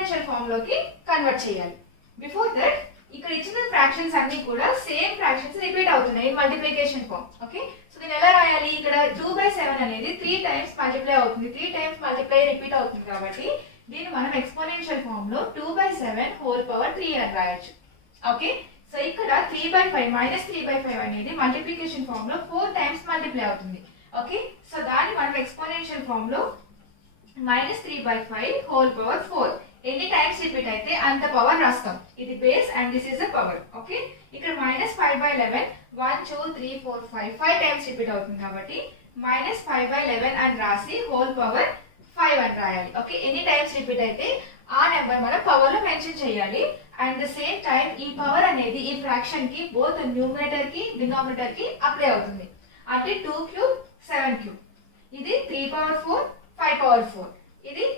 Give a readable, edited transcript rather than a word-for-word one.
Exponential form లోకి convert చేయాలి. Before that ఇక్కడ ఇచ్చిన ఫ్రాక్షన్స్ అన్ని కూడా సేమ్ ఫ్రాక్షన్స్ రిపీట్ అవుతున్నాయి మల్టిప్లికేషన్ ఫామ్. ఓకే, సో దీన్ని ఎలా రాయాలి? ఇక్కడ 2/7 అనేది 3 టైమ్స్ మల్టిప్లై అవుతుంది, 3 టైమ్స్ మల్టిప్లై రిపీట్ అవుతుంది కాబట్టి దీన్ని మనం ఎక్స్పోనెన్షియల్ ఫామ్ లో 2/7 హోల్ పవర్ 3 అని రాయొచ్చు. ఓకే, సో ఇక్కడ 3/5 3/5 అనేది మల్టిప్లికేషన్ ఫామ్ లో 4 టైమ్స్ మల్టిప్లై అవుతుంది. ఓకే, సో దాన్ని మనం ఎక్స్పోనెన్షియల్ ఫామ్ లో -3/5 హోల్ పవర్ 4 ఎన్ని టైమ్స్ రిపీట్ అయితే అంత పవర్ రాస్తాం. ఇది base and this is the power. Okay, ఇక్కడ -5/11 1 2 3 4 5 టైమ్స్ రిపీట్ అవుతుంది కాబట్టి -5/11 అని రాసి హోల్ పవర్ 5 అని రాయాలి. ఓకే, ఎన్ని టైమ్స్ రిపీట్ అయితే ఆ నెంబర్ మనం పవర్ లో మెన్షన్ చేయాలి. అండ్ ద సేమ్ టైం ఈ పవర్ అనేది ఈ ఫ్రాక్షన్ కి బోత్ న్యూమరేటర్ కి డినామినేటర్ కి అప్లై అవుతుంది. అంటే 2 3 7 3 ఇది 3/4 5/4 ఇది